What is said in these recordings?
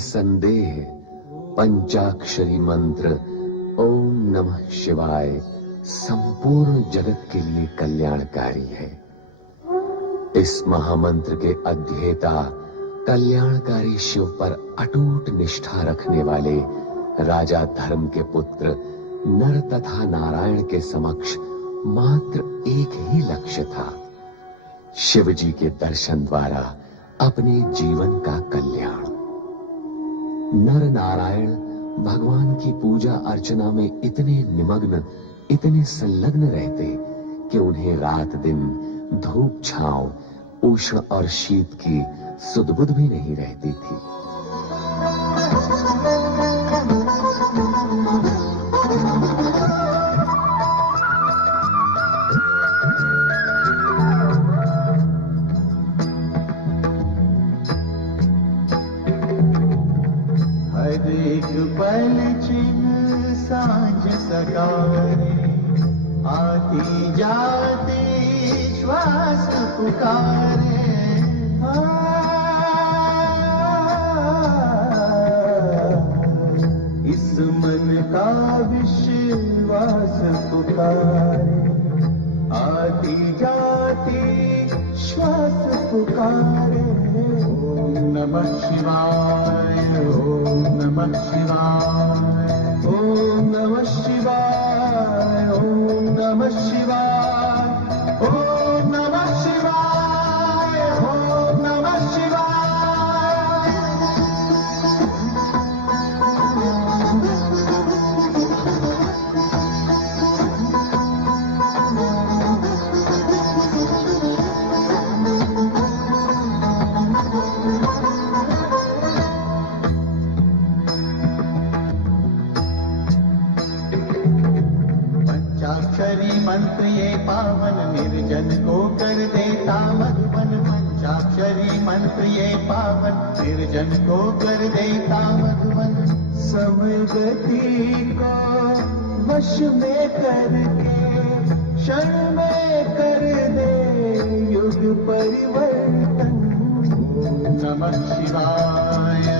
संदेह पंचाक्षरी मंत्र ओम नमः शिवाय संपूर्ण जगत के लिए कल्याणकारी है। इस महामंत्र के अध्येता कल्याणकारी शिव पर अटूट निष्ठा रखने वाले राजा धर्म के पुत्र नर तथा नारायण के समक्ष मात्र एक ही लक्ष्य था, शिव जी के दर्शन द्वारा अपने जीवन का कल्याण। नर नारायण भगवान की पूजा अर्चना में इतने निमग्न, इतने संलग्न रहते कि उन्हें रात दिन धूप छांव, उष्ण और शीत की सुध-बुध भी नहीं रहती थी। पल छिन सांझ सकारे, आती जाती श्वास पुकारे। इस मन का विश्वास पुकारे, आती जाती श्वास पुकारे। ओम नमः शिवाय, ओम नमः शिवाय, ओम नमः शिवाय, ओम नमः शिवाय, ओम नमः शिवाय, ओम नमः शिवाय। पंचाक्षरी मंत्र ये पावन, निर्जन को कर देता मधुबन। पंचाक्षरी मंत्र ये पावन, निर्जन को कर देता मधुबन। समय गति को वश में करके, क्षण में कर दे युग परिवर्तन। ओम नमः शिवाय,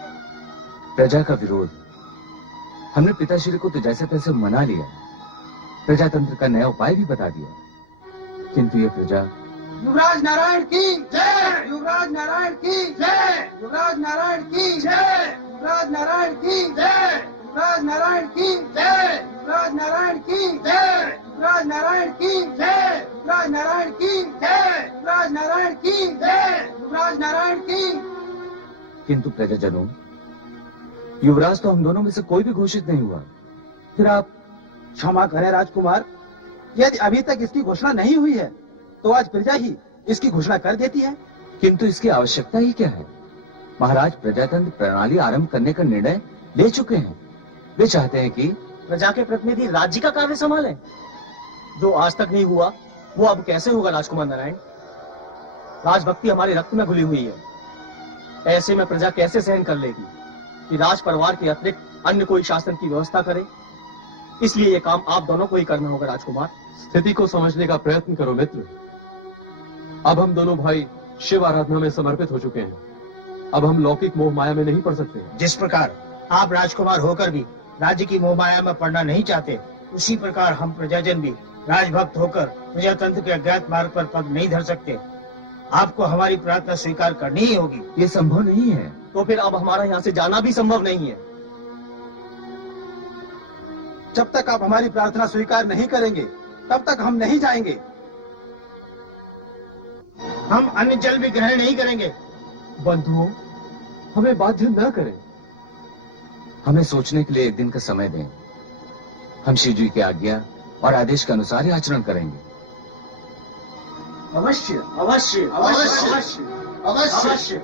प्रजा का विरोध। हमने पिताश्री को तो जैसे तैसे मना लिया, प्रजातंत्र का नया उपाय भी बता दिया, किंतु ये प्रजा। युवराज नारायण की जय, युवराज नारायण की जय, युवराज नारायण की जय, युवराज नारायण की जय, युवराज नारायण की जय, युवराज नारायण की जय, युवराज नारायण की जय, युवराज नारायण की जय, युवराज नारायण की जय, युवराज नारायण की। किंतु प्रजाजनों, युवराज तो हम दोनों में से कोई भी घोषित नहीं हुआ, फिर आप। क्षमा करें राजकुमार, यदि अभी तक इसकी घोषणा नहीं हुई है तो आज प्रजा ही इसकी घोषणा कर देती है। किंतु इसकी आवश्यकता ही क्या है? महाराज प्रजातंत्र प्रणाली आरंभ करने का निर्णय ले चुके हैं। वे चाहते हैं कि प्रजा के प्रतिनिधि राज्य का कार्य संभालें। जो आज तक नहीं हुआ वो अब कैसे होगा राजकुमार नारायण? राजभक्ति हमारे रक्त में घुली हुई है। ऐसे में प्रजा कैसे सहन कर लेगी कि राज परिवार के अतिरिक्त अन्य कोई शासन की व्यवस्था करे? इसलिए ये काम आप दोनों को ही करना होगा राजकुमार। स्थिति को समझने का प्रयत्न करो मित्र। अब हम दोनों भाई शिव आराधना में समर्पित हो चुके हैं। अब हम लौकिक मोह माया में नहीं पड़ सकते। जिस प्रकार आप राजकुमार होकर भी राज्य की मोह माया में पड़ना नहीं चाहते, उसी प्रकार हम प्रजाजन भी राजभक्त होकर प्रजातंत्र के अज्ञात मार्ग पर पग नहीं धर सकते। आपको हमारी प्रार्थना स्वीकार करनी ही होगी। ये संभव नहीं है। तो फिर अब हमारा यहाँ से जाना भी संभव नहीं है। जब तक आप हमारी प्रार्थना स्वीकार नहीं करेंगे तब तक हम नहीं जाएंगे। हम अन्य जल भी ग्रहण नहीं करेंगे। बंधुओं, हमें बाध्य न करें। हमें सोचने के लिए एक दिन का समय दें। हम शिव जी की आज्ञा और आदेश के अनुसार ही आचरण करेंगे। अवश्य अवश्य अवश्य अवश्य अवश्य। अवश्य।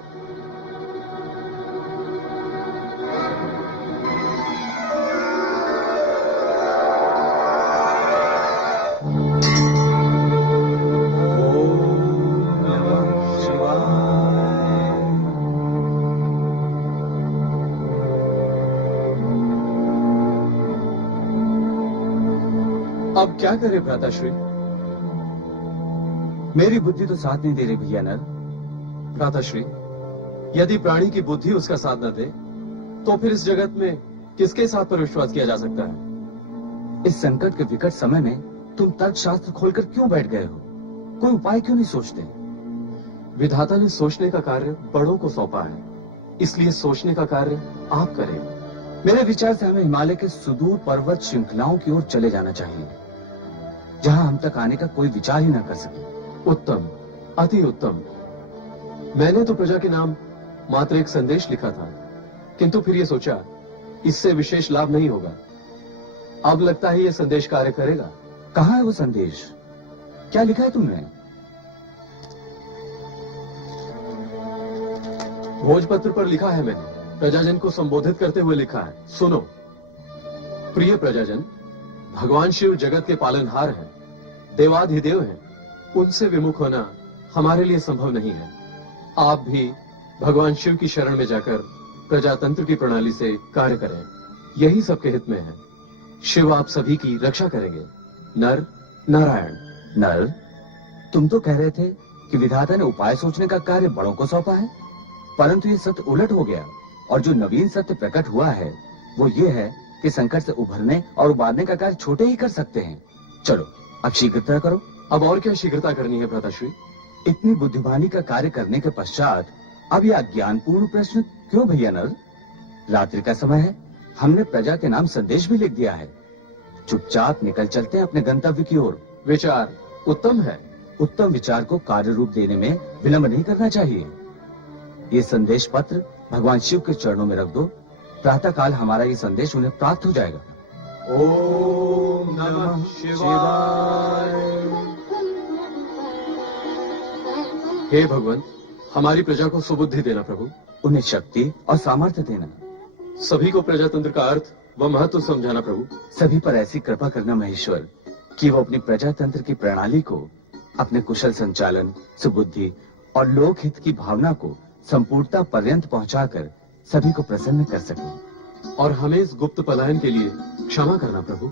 अब क्या करें भ्राताश्री? मेरी बुद्धि तो साथ नहीं दे रही भैया नर। भ्राताश्री, यदि प्राणी की बुद्धि उसका साथ न दे तो फिर इस जगत में किसके साथ पर विश्वास किया जा सकता है? इस संकट के विकट समय में तुम तर्कशास्त्र खोलकर क्यों बैठ गए हो? कोई उपाय क्यों नहीं सोचते? विधाता ने सोचने का कार्य बड़ों को सौंपा है, इसलिए सोचने का कार्य आप करें। मेरे विचार से हमें हिमालय के सुदूर पर्वत श्रृंखलाओं की ओर चले जाना चाहिए, जहां हम तक आने का कोई विचार ही ना कर सके। उत्तम, अति उत्तम। मैंने तो प्रजा के नाम मात्र एक संदेश लिखा था, किंतु फिर ये सोचा इससे विशेष लाभ नहीं होगा। अब लगता है ये संदेश कार्य करेगा। कहाँ है वो संदेश? क्या लिखा है तुमने? भोजपत्र पर लिखा है मैंने, प्रजाजन को संबोधित करते हुए लिखा है। सुनो। प्रिय प्रजाजन, भगवान शिव जगत के पालनहार हैं, देवाधिदेव हैं। उनसे विमुख होना हमारे लिए संभव नहीं है। आप भी भगवान शिव की शरण में जाकर प्रजातंत्र की प्रणाली से कार्य करें, यही सबके हित में है। शिव आप सभी की रक्षा करेंगे। नर नारायण। नर, तुम तो कह रहे थे कि विधाता ने उपाय सोचने का कार्य बड़ों को सौंपा है, परंतु ये सत्य उलट हो गया और जो नवीन सत्य प्रकट हुआ है वो ये है कि संकट से उभरने और उबारने का कार्य छोटे ही कर सकते हैं। चलो अब शीघ्रता करो। अब और क्या शीघ्रता करनी है भ्राताश्री? इतनी बुद्धिमानी का कार्य करने के पश्चात अब यह अज्ञानपूर्ण प्रश्न क्यों भैया नर? रात्रि का समय है, हमने प्रजा के नाम संदेश भी लिख दिया है। चुपचाप निकल चलते हैं अपने गंतव्य की ओर। विचार उत्तम है। उत्तम विचार को कार्य रूप देने में विलंब नहीं करना चाहिए। ये संदेश पत्र भगवान शिव के चरणों में रख दो। प्रातः काल हमारा ये संदेश उन्हें प्राप्त हो जाएगा। ओम नमः शिवाय। हे भगवान, हमारी प्रजा को सुबुद्धि देना प्रभु। उन्हें शक्ति और सामर्थ्य देना। सभी को प्रजातंत्र का अर्थ व महत्व समझाना प्रभु। सभी पर ऐसी कृपा करना महेश्वर कि वो अपनी प्रजातंत्र की प्रणाली को, अपने कुशल संचालन, सुबुद्धि और लोकहित की भावना को संपूर्णता पर्यंत पहुंचाकर सभी को प्रसन्न कर सके। और हमें इस गुप्त पलायन के लिए क्षमा करना प्रभु।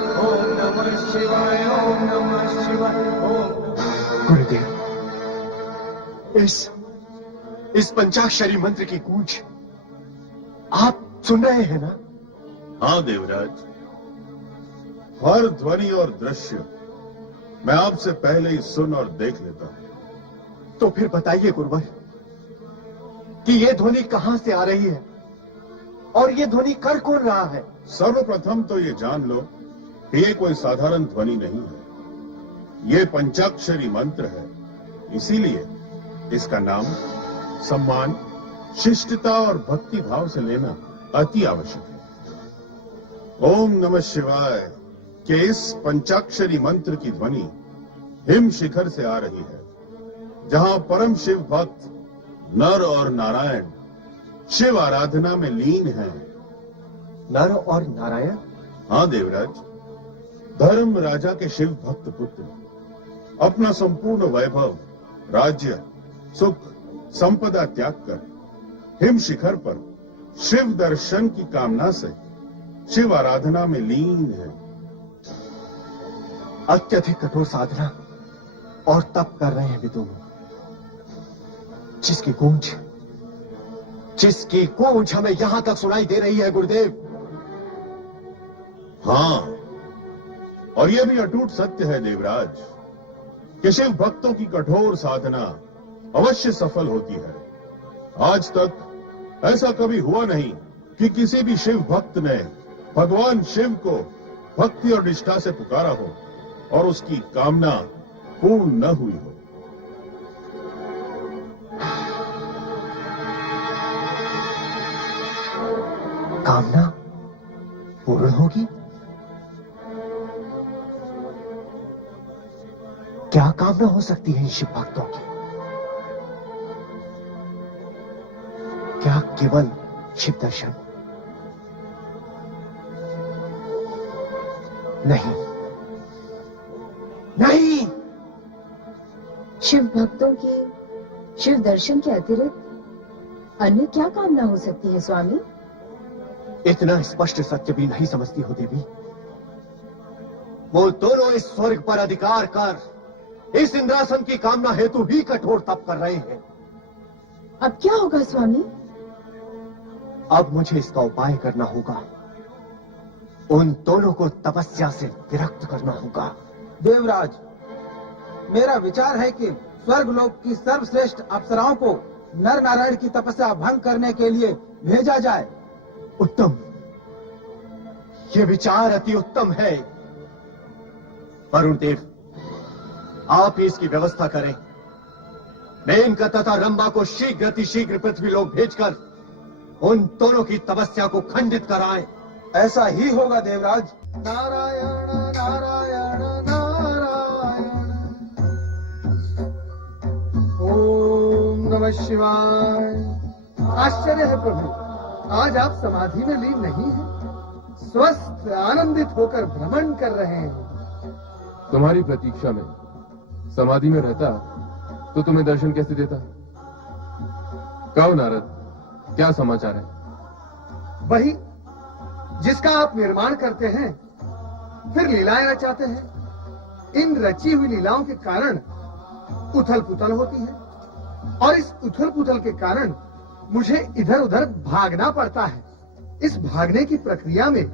शिवाय ओम नमः शिवाय ओम। गुरुदेव, इस पंचाक्षरी मंत्र की गूंज आप सुन रहे हैं ना? हाँ देवराज, हर ध्वनि और दृश्य मैं आपसे पहले ही सुन और देख लेता हूं। तो फिर बताइए गुरुवर कि ये ध्वनि कहां से आ रही है और ये ध्वनि कर कौन रहा है? सर्वप्रथम तो ये जान लो कि ये कोई साधारण ध्वनि नहीं है। ये पंचाक्षरी मंत्र है, इसीलिए इसका नाम, सम्मान, शिष्टता और भक्ति भाव से लेना अति आवश्यक है। ओम नमः शिवाय के इस पंचाक्षरी मंत्र की ध्वनि हिम शिखर से आ रही है, जहां परम शिव भक्त नर और नारायण शिव आराधना में लीन हैं। नर और नारायण? हाँ देवराज, धर्म राजा के शिव भक्त पुत्र अपना संपूर्ण वैभव, राज्य, सुख, संपदा त्याग कर हिम शिखर पर शिव दर्शन की कामना से शिव आराधना में लीन है। अत्यधिक कठोर साधना और तप कर रहे हैं वे दोनों, जिसकी गूंज हमें यहां तक सुनाई दे रही है गुरुदेव। हाँ, और यह भी अटूट सत्य है देवराज कि शिव भक्तों की कठोर साधना अवश्य सफल होती है। आज तक ऐसा कभी हुआ नहीं कि किसी भी शिव भक्त ने भगवान शिव को भक्ति और निष्ठा से पुकारा हो और उसकी कामना पूर्ण न हुई हो। कामना पूर्ण होगी? क्या कामना हो सकती है शिव भक्तों की? क्या केवल शिव दर्शन? नहीं, नहीं। शिव भक्तों की शिव दर्शन के अतिरिक्त अन्य क्या कामना हो सकती है स्वामी? इतना स्पष्ट सत्य भी नहीं समझती हो देवी। वो दोनों इस स्वर्ग पर अधिकार कर इस इंद्रासन की कामना हेतु ही कठोर तप कर रहे हैं। अब क्या होगा स्वामी? अब मुझे इसका उपाय करना होगा। उन दोनों को तपस्या से विरक्त करना होगा। देवराज, मेरा विचार है कि स्वर्गलोक की सर्वश्रेष्ठ अप्सराओं को नर नारायण की तपस्या भंग करने के लिए भेजा जाए। उत्तम, ये विचार अति उत्तम है। वरुण देव, आप ही इसकी व्यवस्था करें। मेनका तथा रंभा को शीघ्र अतिशीघ्र पृथ्वीलोक भेजकर उन दोनों की तपस्या को खंडित कराएं। ऐसा ही होगा देवराज। नारायण नारायण नारायण। ओम नमः शिवाय। आश्चर्य है प्रभु, आज आप समाधि में लीन नहीं हैं, स्वस्थ आनंदित होकर भ्रमण कर रहे हैं। तुम्हारी प्रतीक्षा में समाधि में रहता तो तुम्हें दर्शन कैसे देता? कहो नारद, क्या समाचार है? वही जिसका आप निर्माण करते हैं, फिर लीलाएं रचाते हैं। इन रची हुई लीलाओं के कारण उथल पुथल होती है और इस उथल पुथल के कारण मुझे इधर उधर भागना पड़ता है। इस भागने की प्रक्रिया में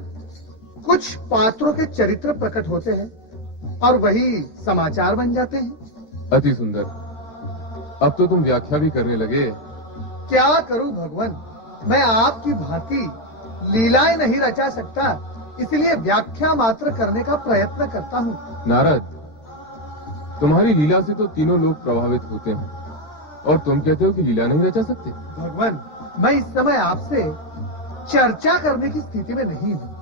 कुछ पात्रों के चरित्र प्रकट होते हैं और वही समाचार बन जाते हैं। अति सुंदर। अब तो तुम व्याख्या भी करने लगे। क्या करूं भगवान, मैं आपकी भांति लीलाएं नहीं रचा सकता, इसलिए व्याख्या मात्र करने का प्रयत्न करता हूं। नारद, तुम्हारी लीला से तो तीनों लोग प्रभावित होते हैं और तुम कहते हो कि लीला नहीं रचा सकते। भगवान, मैं इस समय आपसे चर्चा करने की स्थिति में नहीं हूं।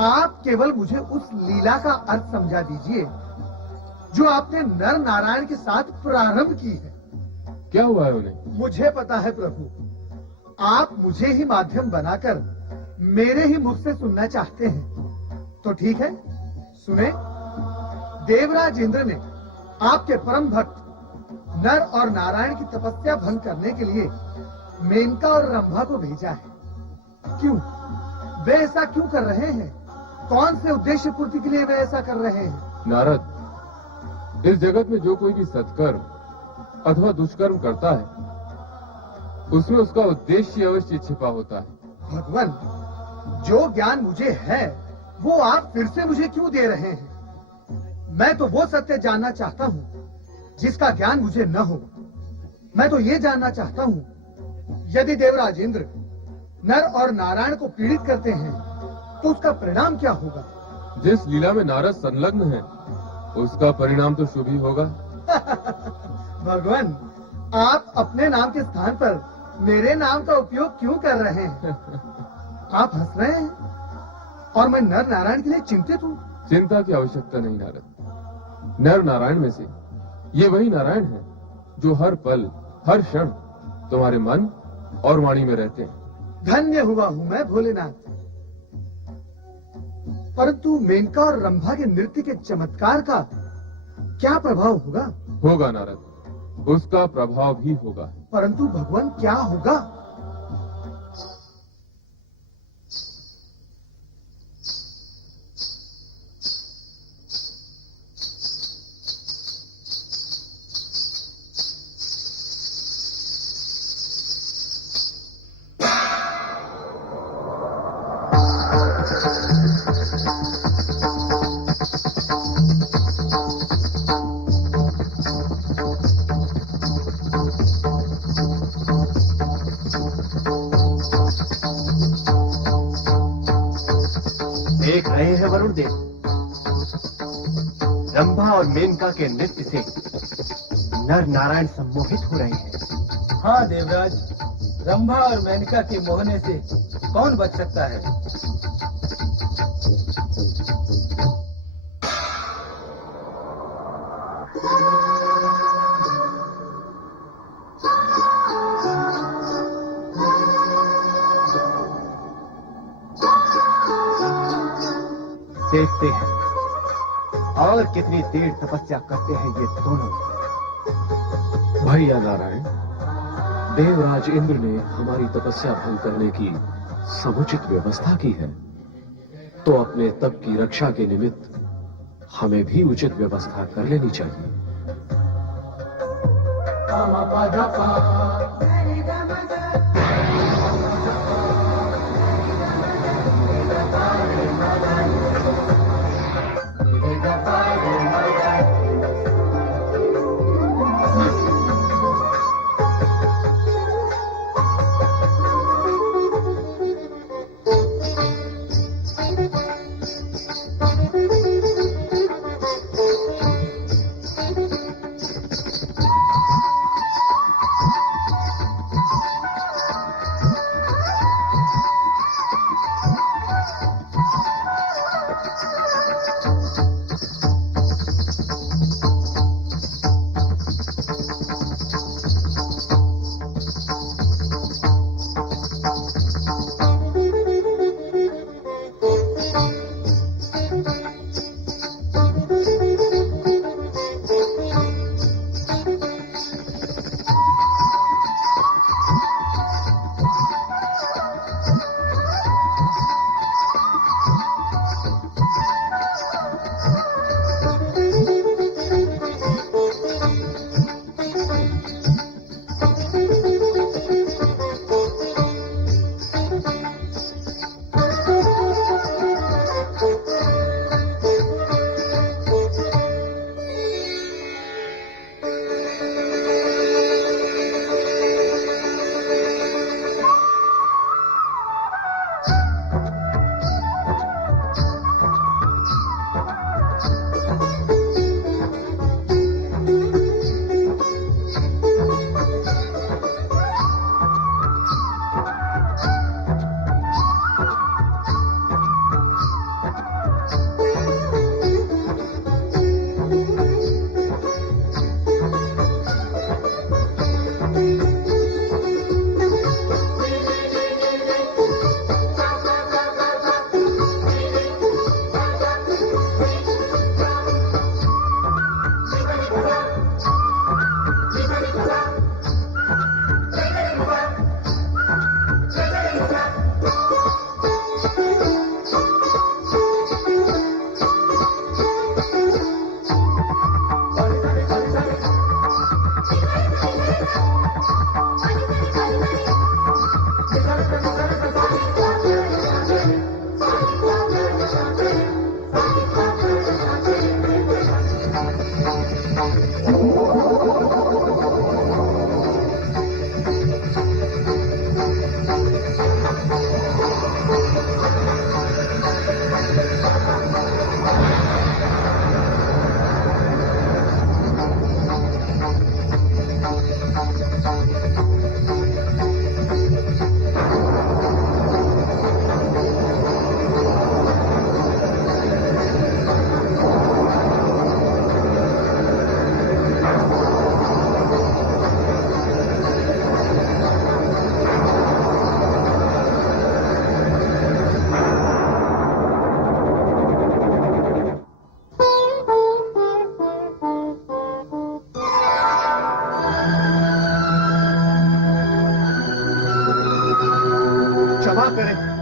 आप केवल मुझे उस लीला का अर्थ समझा दीजिए जो आपने नर नारायण के साथ प्रारंभ की है। क्या हुआ है उन्हें? मुझे पता है प्रभु, आप मुझे ही माध्यम बनाकर मेरे ही मुख से सुनना चाहते हैं। तो ठीक है, सुने। देवराज इंद्र ने आपके परम भक्त नर और नारायण की तपस्या भंग करने के लिए मेनका और रंभा को भेजा है। क्यों? वे ऐसा क्यों कर रहे हैं? कौन से उद्देश्य पूर्ति के लिए वे ऐसा कर रहे हैं? नारद, इस जगत में जो कोई भी सत्कर्म अथवा दुष्कर्म करता है उसमें उसका उद्देश्य अवश्य छिपा होता है। भगवान, जो ज्ञान मुझे है वो आप फिर से मुझे क्यों दे रहे हैं? मैं तो वो सत्य जानना चाहता हूँ जिसका ज्ञान मुझे न हो। मैं तो ये जानना चाहता हूँ, यदि देवराज इंद्र नर और नारायण को पीड़ित करते हैं तो उसका परिणाम क्या होगा? जिस लीला में नारद संलग्न है उसका परिणाम तो शुभ ही होगा। भगवान, आप अपने नाम के स्थान पर मेरे नाम का उपयोग क्यों कर रहे हैं? आप हंस रहे हैं और मैं नर नारायण के लिए चिंतित हूँ। चिंता की आवश्यकता नहीं नारद। नर नारायण में से ये वही नारायण है जो हर पल हर क्षण तुम्हारे मन और वाणी में रहते हैं। धन्य हुआ हूँ मैं भोलेनाथ। परंतु मेनका और रंभा के नृत्य के चमत्कार का क्या प्रभाव होगा? होगा नारद, उसका प्रभाव भी होगा। परंतु भगवान, क्या होगा? देख रहे हैं वरुण देव, रंभा और मेनका के नृत्य से नर नारायण सम्मोहित हो रहे हैं। हाँ देवराज, रंभा और मेनका के मोहने से कौन बच सकता है? देखते हैं और कितनी देर तपस्या करते हैं ये दोनों। भैया नारायण, देवराज इंद्र ने हमारी तपस्या भंग करने की समुचित व्यवस्था की है, तो अपने तप की रक्षा के निमित्त हमें भी उचित व्यवस्था कर लेनी चाहिए।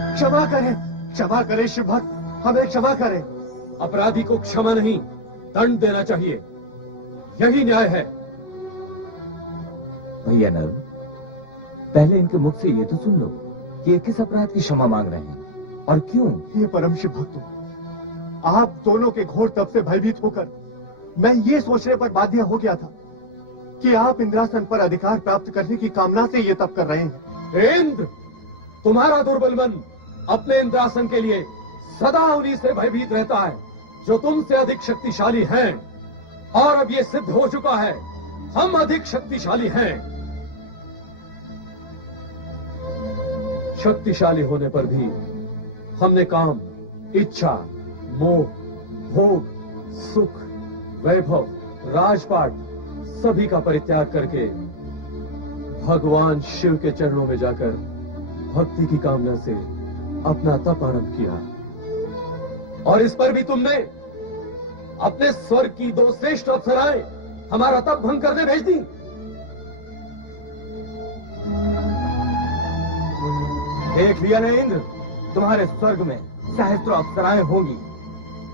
क्षमा करें, क्षमा करें शिव भक्त, हमें क्षमा करें। अपराधी को क्षमा नहीं, दंड देना चाहिए, यही न्याय है। भैया नर, पहले इनके मुख से ये तो सुन लो कि ये किस अपराध की क्षमा मांग रहे हैं और क्यों। ये परम शिव भक्तों, आप दोनों के घोर तप से भयभीत होकर मैं ये सोचने पर बाध्य हो गया था कि आप इंद्रासन पर अधिकार प्राप्त करने की कामना से ये तप कर रहे हैं। इंद्र, तुम्हारा दुर्बल मन अपने इंद्रासन के लिए सदा उन्हीं से भयभीत रहता है जो तुमसे अधिक शक्तिशाली हैं, और अब ये सिद्ध हो चुका है, हम अधिक शक्तिशाली हैं। शक्तिशाली होने पर भी हमने काम, इच्छा, मोह, भोग, सुख, वैभव, राजपाट सभी का परित्याग करके भगवान शिव के चरणों में जाकर भक्ति की कामना से अपना तप आरंभ किया। और इस पर भी तुमने अपने स्वर्ग की दो श्रेष्ठ अप्सराएं हमारा तप भंग करने भेज दी। देख लिया ना इंद्र, तुम्हारे स्वर्ग में सहस्त्रों अप्सराएं होंगी,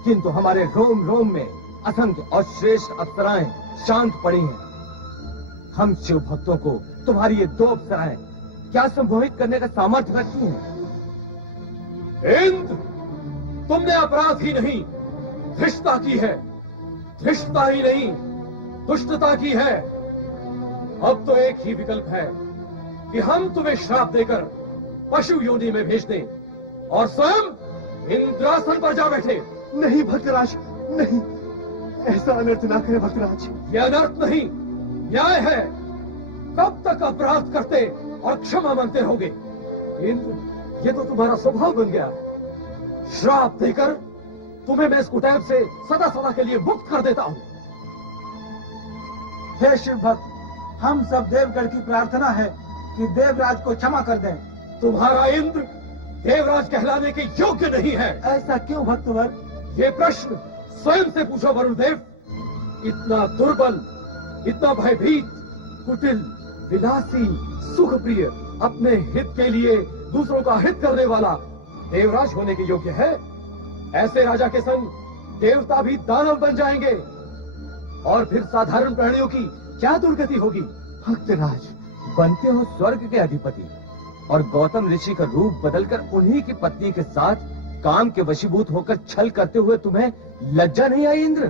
किंतु हमारे रोम रोम में असंख्य और श्रेष्ठ अप्सराएं शांत पड़ी हैं। हम शिव भक्तों को तुम्हारी ये दो अप्सराएं क्या संमोहित करने का सामर्थ्य रखती हैं? इंद्र, तुमने अपराध ही नहीं, धृष्टता की है। धृष्टता ही नहीं, दुष्टता की है। अब तो एक ही विकल्प है कि हम तुम्हें श्राप देकर पशु योनि में भेज दें और स्वयं इंद्रासन पर जा बैठे। नहीं भक्तराज, नहीं, ऐसा अनर्थ ना करें भक्तराज। यह अनर्थ नहीं, न्याय है। कब तक अपराध करते और क्षमा मांगते रहोगे? इंद्र, ये तो तुम्हारा स्वभाव बन गया। श्राप देकर तुम्हें मैं इस कुटैब से सदा सदा के लिए मुक्त कर देता हूं। हे शिव भक्त, हम सब देवगढ़ की प्रार्थना है कि देवराज को क्षमा कर दें। तुम्हारा इंद्र देवराज कहलाने के योग्य नहीं है। ऐसा क्यों भक्तवर? ये प्रश्न स्वयं से पूछो वरुण देव। इतना दुर्बल, इतना भयभीत, कुटिल, विलासी, सुखप्रिय, अपने हित के लिए दूसरों का हित करने वाला देवराज होने के योग्य है? ऐसे राजा के संग देवता भी दानव बन जाएंगे, और फिर साधारण प्राणियों की क्या दुर्गति होगी? भक्तराज, बनते हो स्वर्ग के अधिपति और गौतम ऋषि का रूप बदलकर उन्हीं की पत्नी के साथ काम के वशीभूत होकर छल करते हुए तुम्हें लज्जा नहीं आई इंद्र?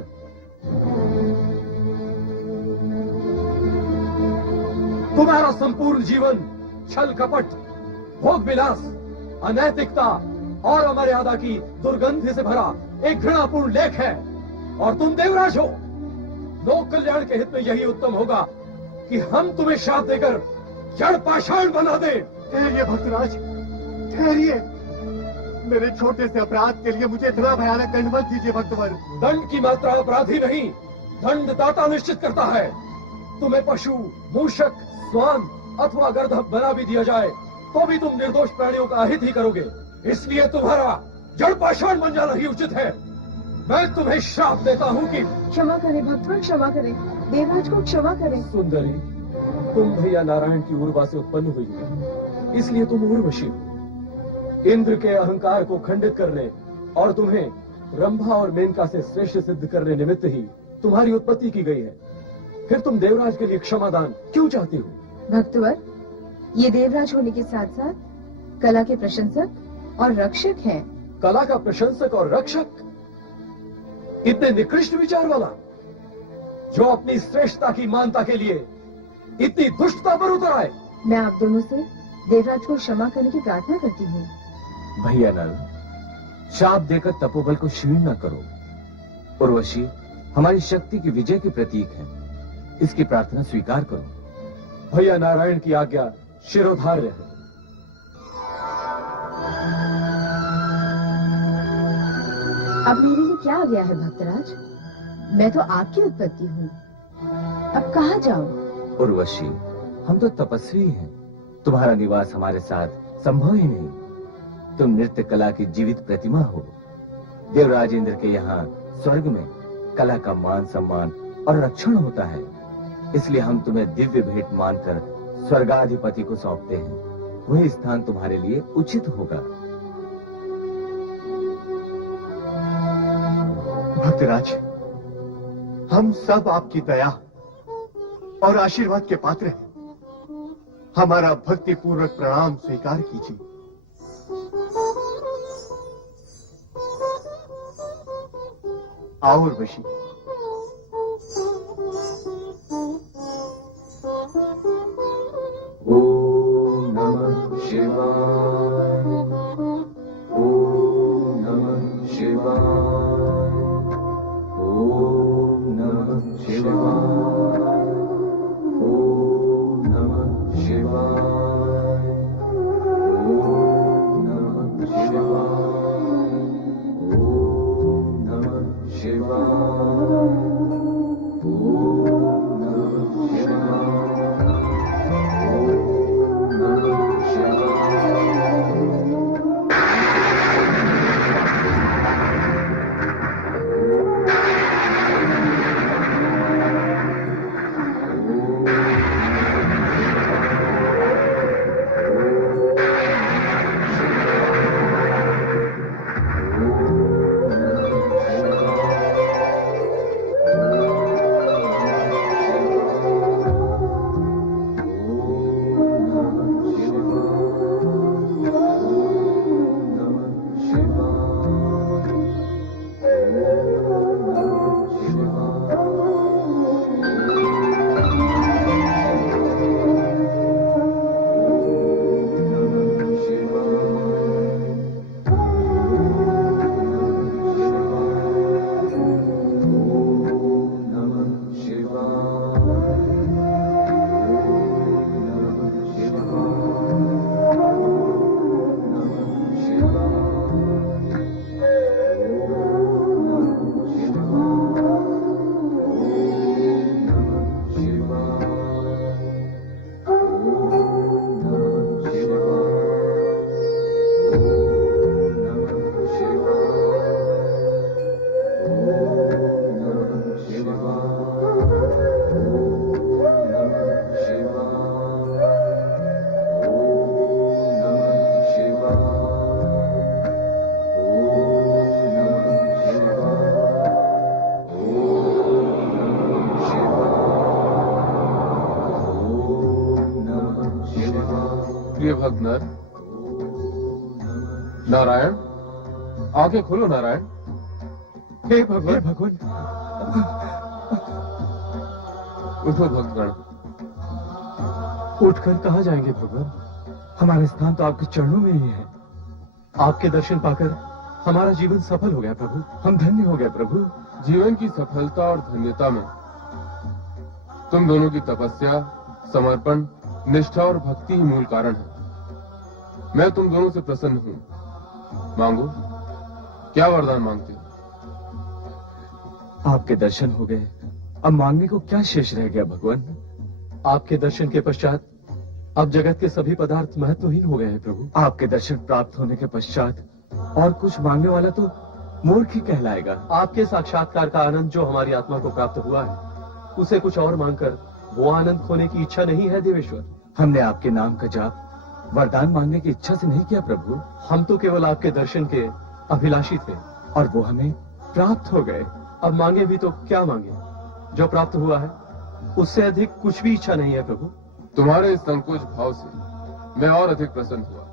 तुम्हारा संपूर्ण जीवन छल कपट, भोग विलास, अनैतिकता और अमर्यादा की दुर्गंध से भरा एक घृणापूर्ण लेख है, और तुम देवराज हो। लोक कल्याण के हित में यही उत्तम होगा कि हम तुम्हें श्राप देकर जड़ पाषाण बना दें। ठहरिए भक्तराज, ठहरिए। मेरे छोटे से अपराध के लिए मुझे इतना भयानक दंड मत दीजिए भक्तवर। दंड की मात्रा अपराधी नहीं, दंडदाता निश्चित करता है। तुम्हें पशु, मूषक, स्वान अथवा गर्दभ बना भी दिया जाए तो भी तुम निर्दोष प्राणियों का अहित ही करोगे। इसलिए तुम्हारा जड़ पाषाण बन जाना ही उचित है। मैं तुम्हें श्राप देता हूँ कि क्षमा करें भक्तवर, क्षमा करें, देवराज को क्षमा करें। सुंदरी, तुम भैया नारायण की उर्वा से उत्पन्न हुई है, इसलिए तुम उर्वशी हो। इंद्र के अहंकार को खंडित करने और तुम्हें रंभा और मेनका से श्रेष्ठ सिद्ध करने निमित्त ही तुम्हारी उत्पत्ति की गई है। फिर तुम देवराज के लिए क्षमादान क्यों चाहती हो? भक्तवर, ये देवराज होने के साथ साथ कला के प्रशंसक और रक्षक हैं। कला का प्रशंसक और रक्षक? इतने निकृष्ट विचार वाला, जो अपनी श्रेष्ठता की मानता के लिए इतनी दुष्टता पर उतर आए। मैं आप दोनों से देवराज को क्षमा करने की प्रार्थना करती हूँ। भैया नल, शाप देकर तपोबल को क्षीण न करो। उर्वशी हमारी शक्ति की विजय की प्रतीक है, इसकी प्रार्थना स्वीकार करो। भैया नारायण की आज्ञा शिरोधार्य है। अब मेरे लिए क्या आ गया है भक्तराज? मैं तो आपकी उत्पत्ति हूँ, अब कहाँ जाऊँ? उर्वशी, हम तो तपस्वी हैं, तुम्हारा निवास हमारे साथ संभव ही नहीं। तुम नृत्य कला की जीवित प्रतिमा हो। देवराज इंद्र के यहाँ स्वर्ग में कला का मान सम्मान और रक्षण होता है, इसलिए हम तुम्हें दिव्य भेंट मानकर स्वर्गाधिपति को सौंपते हैं। वही स्थान तुम्हारे लिए उचित होगा। भक्तराज, हम सब आपकी दया और आशीर्वाद के पात्र हैं। हमारा भक्ति पूर्वक प्रणाम स्वीकार कीजिए। आओ उर्वशी। ओम नमः शिवाय, ओम नमः शिवाय, ओम नमः शिवाय, ओम नमः शिवाय, ओम नमः शिवाय, ओम नमः शिवाय, ओम नमः शिवाय। भक्त नर, नारायण, आंखें खोलो नारायण। हे भगवान, उठो भक्तगण। उठकर कहाँ जाएंगे भगवान? हमारा स्थान तो आपके चरणों में ही है। आपके दर्शन पाकर हमारा जीवन सफल हो गया प्रभु। हम धन्य हो गए प्रभु। जीवन की सफलता और धन्यता में तुम दोनों की तपस्या, समर्पण, निष्ठा और भक्ति ही मूल कारण है। मैं तुम दोनों से प्रसन्न हूँ। मांगो, क्या वरदान मांगते हो? आपके दर्शन हो गए, अब मांगने को क्या शेष रह गया भगवान? आपके दर्शन के पश्चात अब जगत के सभी पदार्थ महत्वहीन हो गए हैं प्रभु। आपके दर्शन प्राप्त होने के पश्चात और कुछ मांगने वाला तो मूर्ख ही कहलाएगा। आपके साक्षात्कार का आनंद जो हमारी आत्मा को प्राप्त हुआ है, उसे कुछ और मांगकर वो आनंद खोने की इच्छा नहीं है देवेश्वर। हमने आपके नाम का जाप वरदान मांगने की इच्छा से नहीं किया प्रभु। हम तो केवल आपके दर्शन के अभिलाषी थे और वो हमें प्राप्त हो गए। अब मांगे भी तो क्या मांगे? जो प्राप्त हुआ है उससे अधिक कुछ भी इच्छा नहीं है प्रभु। तुम्हारे इस संकोच भाव से मैं और अधिक प्रसन्न हुआ।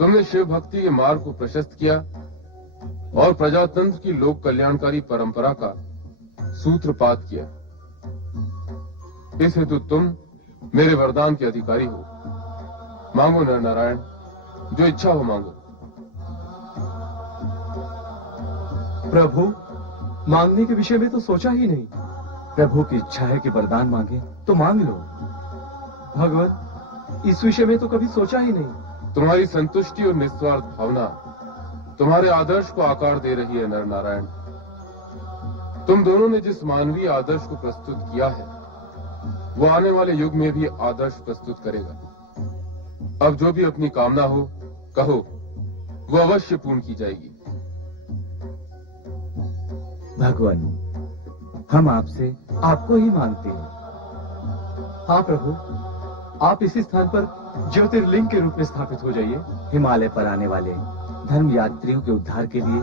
तुमने शिव भक्ति के मार्ग को प्रशस्त किया और प्रजातंत्र की लोक कल्याणकारी परंपरा का सूत्रपात किया। इस हेतु तुम मेरे वरदान के अधिकारी हो। मांगो नर नारायण, जो इच्छा हो मांगो। प्रभु, मांगने के विषय में तो सोचा ही नहीं। प्रभु की इच्छा है कि वरदान मांगे तो मांग लो। भगवान, इस विषय में तो कभी सोचा ही नहीं। तुम्हारी संतुष्टि और निस्वार्थ भावना तुम्हारे आदर्श को आकार दे रही है नर नारायण। तुम दोनों ने जिस मानवीय आदर्श को प्रस्तुत किया है वो आने वाले युग में भी आदर्श प्रस्तुत करेगा। अब जो भी अपनी कामना हो कहो, वो अवश्य पूर्ण की जाएगी। भगवान, हम आपसे आपको ही मांगते हैं। हाँ प्रभु, आप इसी स्थान पर ज्योतिर्लिंग के रूप में स्थापित हो जाइए। हिमालय पर आने वाले धर्म यात्रियों के उद्धार के लिए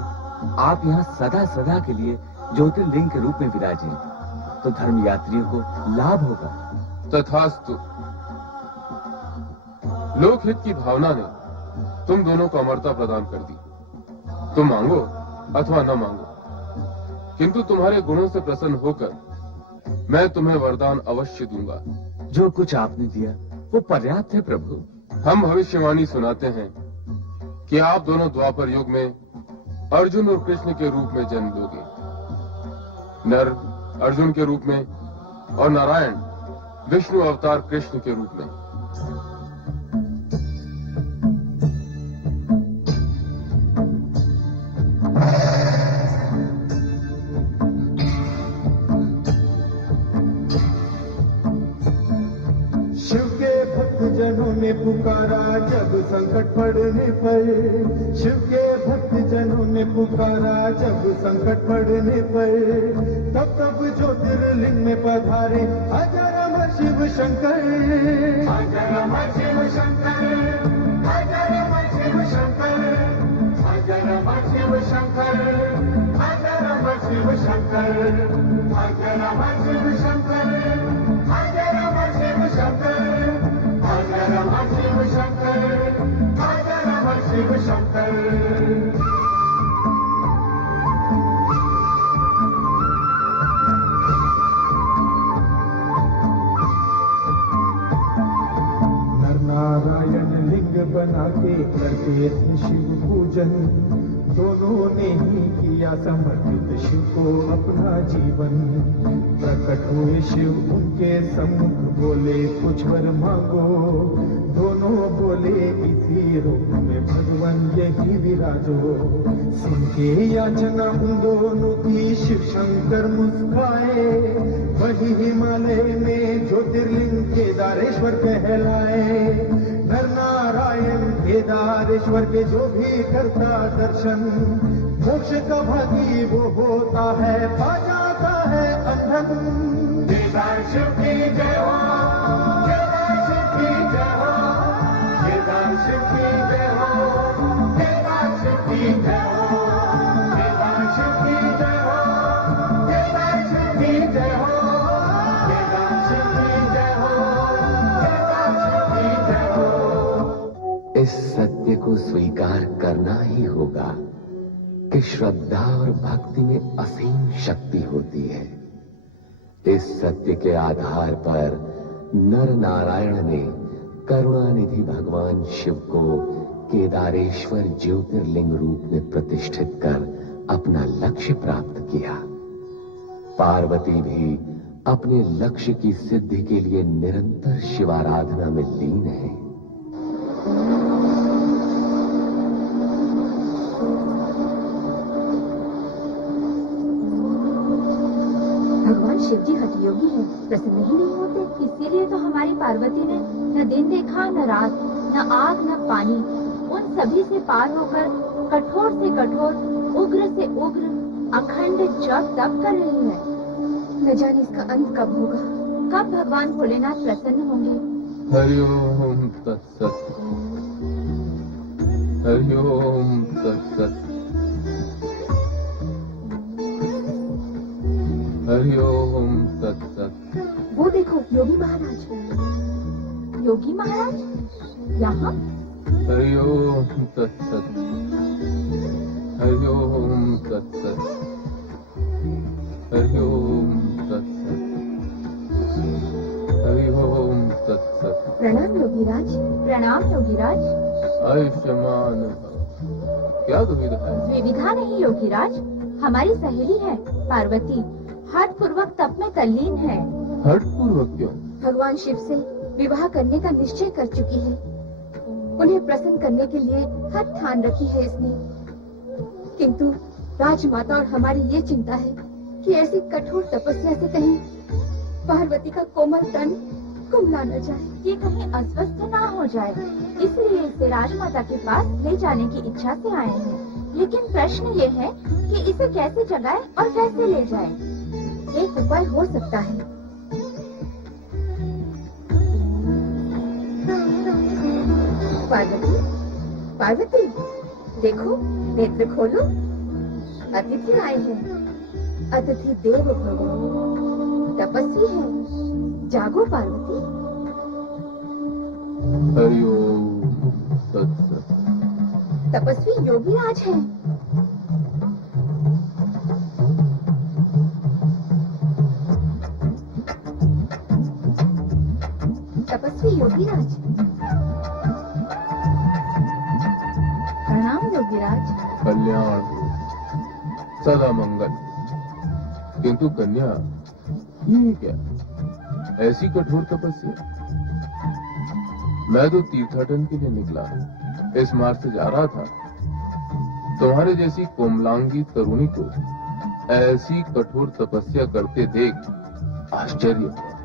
आप यहाँ सदा सदा के लिए ज्योतिर्लिंग के रूप में विराजें, तो धर्म यात्रियों को लाभ होगा। तथास्तु। लोकहित की भावना ने तुम दोनों को अमरता प्रदान कर दी। तुम मांगो अथवा न मांगो, किंतु तुम्हारे गुणों से प्रसन्न होकर मैं तुम्हें वरदान अवश्य दूंगा। जो कुछ आपने दिया वो पर्याप्त है प्रभु। हम भविष्यवाणी सुनाते हैं कि आप दोनों द्वापर युग में अर्जुन और कृष्ण के रूप में जन्म लोगे। नर अर्जुन के रूप में और नारायण विष्णु अवतार कृष्ण के रूप में। शिव के भक्त जनों ने पुकारा जब संकट पड़ने पर, शिव के भक्त जनों ने पुकारा जब संकट पड़ने पर, तब तब ज्योतिर्लिंग में पधारे अजर अमर शिव शंकर। अजर अमर शिव शंकर, अजर अमर शिव शंकर, अजर अमर शिव शंकर, अजर अमर शिव शंकर, अजर अमर शिव शंकर, अजर अमर शिव शंकर, अजर अमर शिव शंकर, अजर अमर शिव शंकर। नर नारायण लिंग बना के करते थे शिव पूजन, दोनों ने ही किया समर्पित शिव को अपना जीवन। प्रकट हुए शिव उनके सम्मुख बोले कुछ वर मांगो, दोनों बोले इसी रूप में भगवान यही विराजो। सुन के याचना उन दोनों की शिव शंकर मुस्काए, वही हिमालय में ज्योतिर्लिंग केदारेश्वर कहलाए। नर नारायण केदारेश्वर के जो भी करता दर्शन, मोक्ष का भागी वो होता है, पा जाता है अंधन। केदार शिव की जय हो, केदार शिव की जय हो, केदार शिव की जय हो, केदार शिव की जय हो, केदार शिव की जय हो, केदार शिव की जय हो, केदार शिव की जय हो, केदार शिव की जय हो। इस सत्य को स्वीकार करना ही होगा कि श्रद्धा और भक्ति में असीम शक्ति होती है। इस सत्य के आधार पर नर नारायण ने करुणानिधि भगवान शिव को केदारेश्वर ज्योतिर्लिंग रूप में प्रतिष्ठित कर अपना लक्ष्य प्राप्त किया। पार्वती भी अपने लक्ष्य की सिद्धि के लिए निरंतर शिवाराधना में लीन है। भगवान शिव जी हठयोगी है, प्रसन्न ही नहीं होते। इसीलिए तो हमारी पार्वती ने न दिन देखा न रात, न आग न पानी, उन सभी से पार होकर कठोर से कठोर, उग्र से उग्र, अखंड जप तप कर रही है। न जाने इसका अंत कब होगा, कब भगवान भोलेनाथ प्रसन्न होंगे। हरि ओम तत्सत, हरि ओम तत्सत, हरि ओम तत्सत। वो देखो योगी महाराज। योगी महाराज यहाँ? हरि ओम तत्सत। हरि ओम तत्सत। हरि ओम तत्सत। हरि ओम तत्सत। प्रणाम योगीराज। प्रणाम योगीराज। आयुष्मान भव। क्या दुविधा है? विविधा नहीं योगीराज, हमारी सहेली है पार्वती, हठ पूर्वक तप में तल्लीन है। हठ पूर्वक क्यों? भगवान शिव से विवाह करने का निश्चय कर चुकी है। उन्हें प्रसन्न करने के लिए हठ ठान रखी है इसने। किंतु राजमाता और हमारी ये चिंता है कि ऐसी कठोर तपस्या से कहीं पार्वती का कोमल तन कुम्हला न जाए, ये कहीं अस्वस्थ ना हो जाए, इसलिए इसे राजमाता के पास ले जाने की इच्छा से आए हैं। लेकिन प्रश्न ये है कि इसे कैसे जगाए और कैसे ले जाए। एक उपाय हो सकता है। पार्वती, पार्वती, देखो, नेत्र खोलो। अतिथि आए हैं। अतिथि देव भव। तपस्वी है, जागो पार्वती। हरि ओम तत्सत। तपस्वी योगीराज हैं। तपस्वी योगीराज। प्रणाम योगीराज। कल्याण हो, सदा मंगल। किंतु कन्या, ये क्या? ऐसी कठोर तपस्या? मैं तो तीर्थाटन के लिए निकला, इस मार्ग से जा रहा था। तुम्हारे जैसी कोमलांगी तरुणी को ऐसी कठोर तपस्या करते देख आश्चर्य हुआ।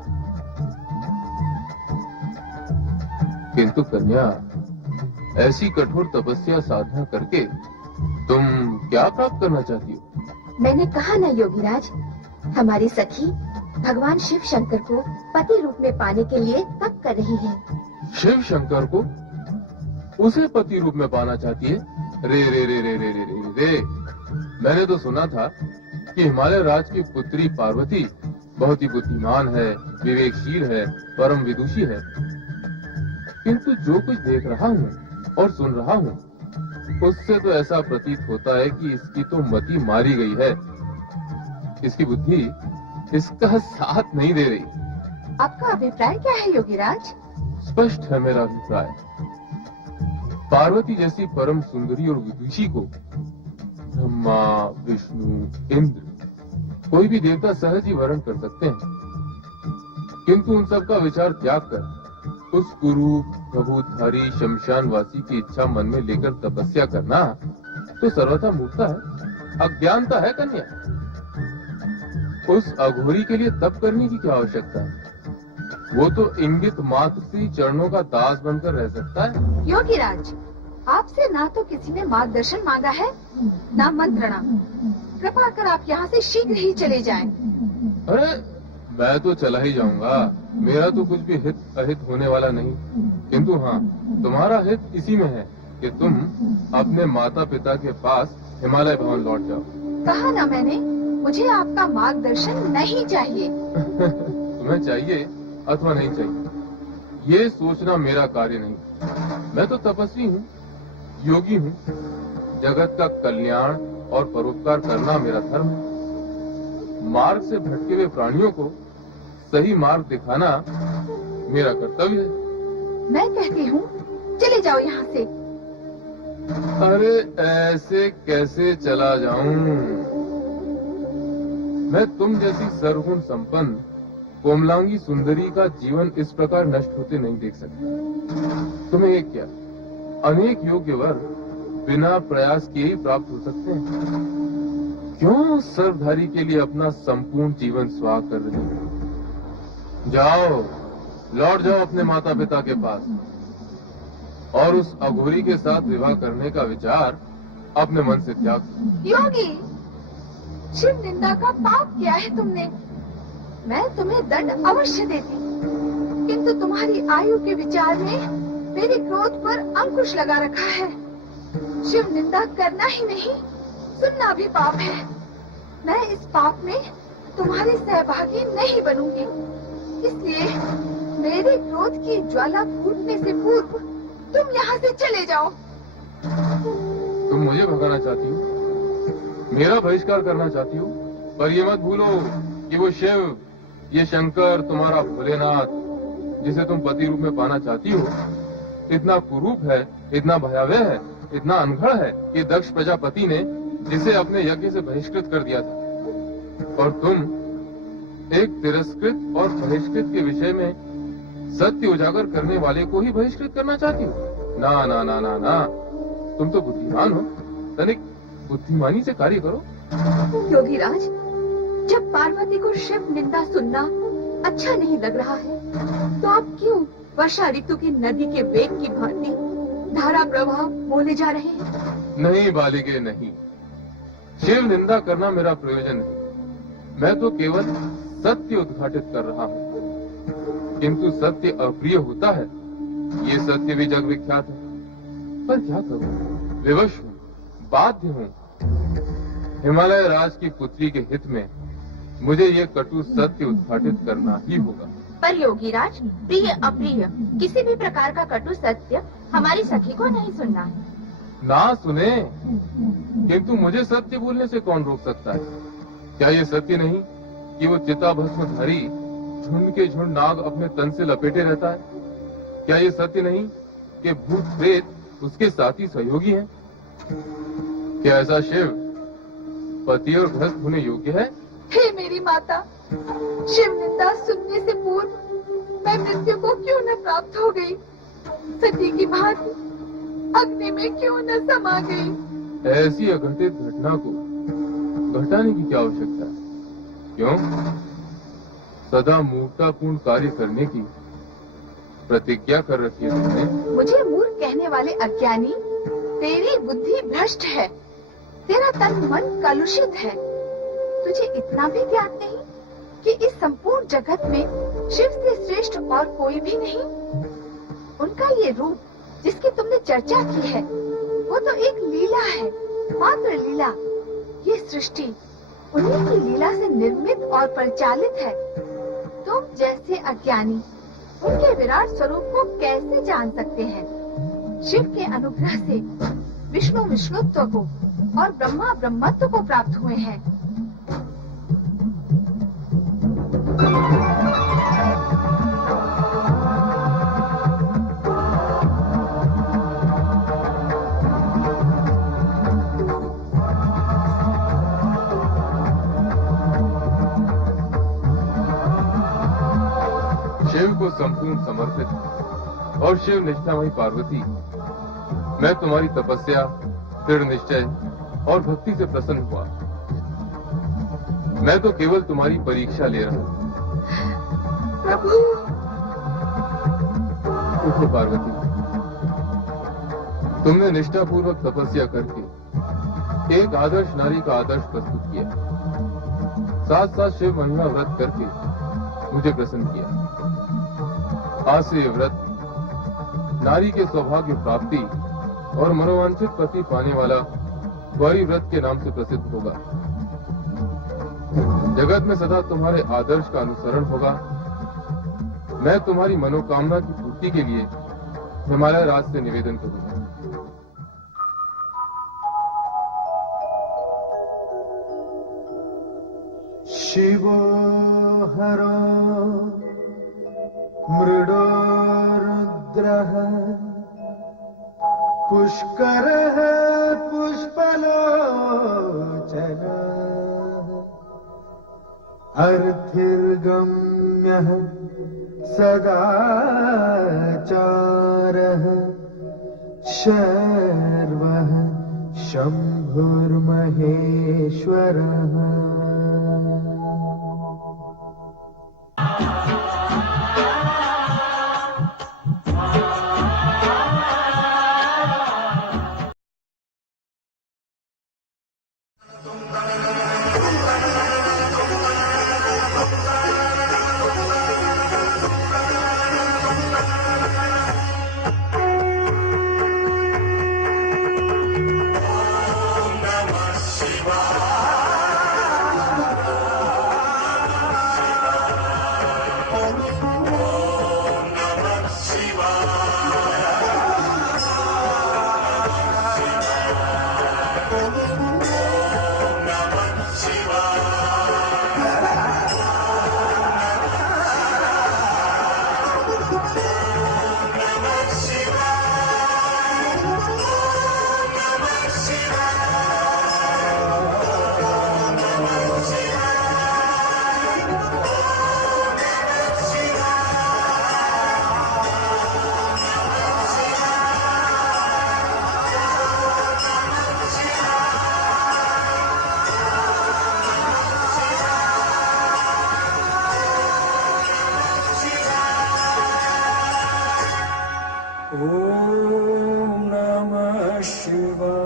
किंतु कन्या, ऐसी कठोर तपस्या साधना करके तुम क्या प्राप्त करना चाहती हो? मैंने कहा ना योगीराज, हमारी सखी भगवान शिव शंकर को पति रूप में पाने के लिए तप कर रही है। शिव शंकर को उसे पति रूप में पाना चाहती है? रे रे रे रे रे रे रे रे। मैंने तो सुना था कि हिमालय राज की पुत्री पार्वती बहुत ही बुद्धिमान है, विवेकशील है, परम विदुषी है। किंतु जो कुछ देख रहा हूँ और सुन रहा हूँ, उससे तो ऐसा प्रतीत होता है कि इसकी तो मति मारी गई है। इसकी बुद्धि इसका साथ नहीं दे रही। आपका अभिप्राय क्या है योगीराज? स्पष्ट है मेरा अभिप्राय। पार्वती जैसी परम सुंदरी और विदुषी को ब्रह्मा, विष्णु, इंद्र, कोई भी देवता सहज ही वर्ण कर सकते हैं। किंतु उन सब का विचार त्याग कर उस गुरु प्रभुधारी शमशानवासी की इच्छा मन में लेकर तपस्या करना तो सर्वथा मूर्खता है, अज्ञानता है कन्या। उस अघोरी के लिए तप करने की क्या आवश्यकता है? वो तो इंगित मात्र से ही चरणों का दास बनकर रह सकता है। योगीराज, आपसे ना तो किसी ने मार्गदर्शन मांगा है, ना मंत्रणा। कृपा कर आप यहाँ से शीघ्र ही चले जाएं। अरे मैं तो चला ही जाऊंगा, मेरा तो कुछ भी हित अहित होने वाला नहीं। किंतु हाँ, तुम्हारा हित इसी में है कि तुम अपने माता पिता के पास हिमालय भवन लौट जाओ। कहा ना मैंने, मुझे आपका मार्गदर्शन नहीं चाहिए। तुम्हें चाहिए अथवा नहीं चाहिए, ये सोचना मेरा कार्य नहीं। मैं तो तपस्वी हूँ, योगी हूँ। जगत का कल्याण और परोपकार करना मेरा धर्म है। मार्ग से भटके हुए प्राणियों को सही मार्ग दिखाना मेरा कर्तव्य है। मैं कहती हूँ चले जाओ यहाँ से। अरे ऐसे कैसे चला जाऊं? मैं तुम जैसी सर्वगुण संपन्न कोमलांगी सुंदरी का जीवन इस प्रकार नष्ट होते नहीं देख सकता। तुम्हें एक क्या, अनेक योग्य वर बिना प्रयास किए ही प्राप्त हो सकते हैं। क्यों सर्वधारी के लिए अपना संपूर्ण जीवन स्वाह कर रहे हो? जाओ, लौट जाओ अपने माता पिता के पास और उस अघोरी के साथ विवाह करने का विचार अपने मन से त्याग दो। योगी, शिव निंदा का पाप किया है तुमने। मैं तुम्हें दंड अवश्य देती, किंतु तुम्हारी आयु के विचार ने मेरे क्रोध पर अंकुश लगा रखा है। शिव निंदा करना ही नहीं, सुनना भी पाप है। मैं इस पाप में तुम्हारी सहभागी नहीं बनूंगी। इसलिए मेरे क्रोध की ज्वाला फूटने से पूर्व तुम यहाँ से चले जाओ। तुम मुझे भगाना चाहती हो, मेरा बहिष्कार करना चाहती हो, पर ये मत भूलो कि वो शिव, ये शंकर, तुम्हारा भोलेनाथ, जिसे तुम पति रूप में पाना चाहती हो, इतना कुरूप है, इतना भयावह है, इतना अनगढ़ है कि दक्ष प्रजापति ने जिसे अपने यज्ञ से बहिष्कृत कर दिया था, और तुम एक तिरस्कृत और बहिष्कृत के विषय में सत्य उजागर करने वाले को ही बहिष्कृत करना चाहती हो। ना ना ना ना ना, तुम तो बुद्धिमान हो, तनिक बुद्धिमानी से कार्य करो। योगीराज, जब पार्वती को शिव निंदा सुनना अच्छा नहीं लग रहा है, तो आप क्यों वर्षा ऋतु की नदी के वेग की भांति धारा प्रवाह बोले जा रहे हैं? नहीं बालिके, नहीं। शिव निंदा करना मेरा प्रयोजन नहीं। मैं तो केवल सत्य उद्घाटित कर रहा हूँ। किंतु सत्य अप्रिय होता है, ये सत्य भी जग विख्यात है। पर क्या करूं, विवश हूँ, बाध्य हूँ। हिमालय राज की पुत्री के हित में मुझे ये कटु सत्य उद्घाटित करना ही होगा। पर योगीराज, प्रिय अप्रिय किसी भी प्रकार का कटु सत्य हमारी सखी को नहीं सुनना है। ना सुने, किंतु मुझे सत्य बोलने से कौन रोक सकता है? क्या ये सत्य नहीं कि वो चिता भस्मधारी झुंड के झुंड नाग अपने तन से लपेटे रहता है? क्या ये सत्य नहीं कि भूत प्रेत उसके साथी सहयोगी हैं? क्या ऐसा शिव पति और गृहस्थ होने योग्य है? हे मेरी माता, शिव निंदा सुनने से पूर्व मैं मृत्यु को क्यों न प्राप्त हो गई? सती की भांति अग्नि में क्यों न समा गई? ऐसी अघटित घटना को घटाने की क्या आवश्यकता है? क्यों? सदा मूर्खतापूर्ण कार्य करने की प्रतिज्ञा कर रखी है तुमने। मुझे मूर्ख कहने वाले अज्ञानी, तेरी बुद्धि भ्रष्ट है, तेरा तन मन कलुषित है। तुझे इतना भी ज्ञात नहीं कि इस संपूर्ण जगत में शिव से श्रेष्ठ और कोई भी नहीं? उनका ये रूप जिसकी तुमने चर्चा की है, वो तो एक लीला है, मात्र लीला। ये सृष्टि उन्हीं की लीला से निर्मित और परिचालित है। तुम जैसे अज्ञानी उनके विराट स्वरूप को कैसे जान सकते हैं? शिव के अनुग्रह से विष्णु विष्णुत्व को और ब्रह्मा ब्रह्मत्व को प्राप्त हुए हैं। शिव को संपूर्ण समर्पित और शिव निष्ठामयी पार्वती, मैं तुम्हारी तपस्या, दृढ़ निश्चय और भक्ति से प्रसन्न हुआ। मैं तो केवल तुम्हारी परीक्षा ले रहा हूँ। प्रभु, उठो पार्वती, तुमने निष्ठापूर्वक तपस्या करके एक आदर्श नारी का आदर्श प्रस्तुत किया, साथ साथ शिव महिमा व्रत करके मुझे प्रसन्न किया। आज से ये व्रत नारी के सौभाग्य प्राप्ति और मनोवांछित पति पाने वाला गौरी व्रत के नाम से प्रसिद्ध होगा। जगत में सदा तुम्हारे आदर्श का अनुसरण होगा। मैं तुम्हारी मनोकामना की पूर्ति के लिए हिमालय राज से निवेदन करूंगा। शिवो हरो मृडो रुद्रः पुष्करः पुष्पलोचनः अर्थिर्गम्यः सदाचारः शर्वः शम्भुर्महेश्वरः। शिवाय।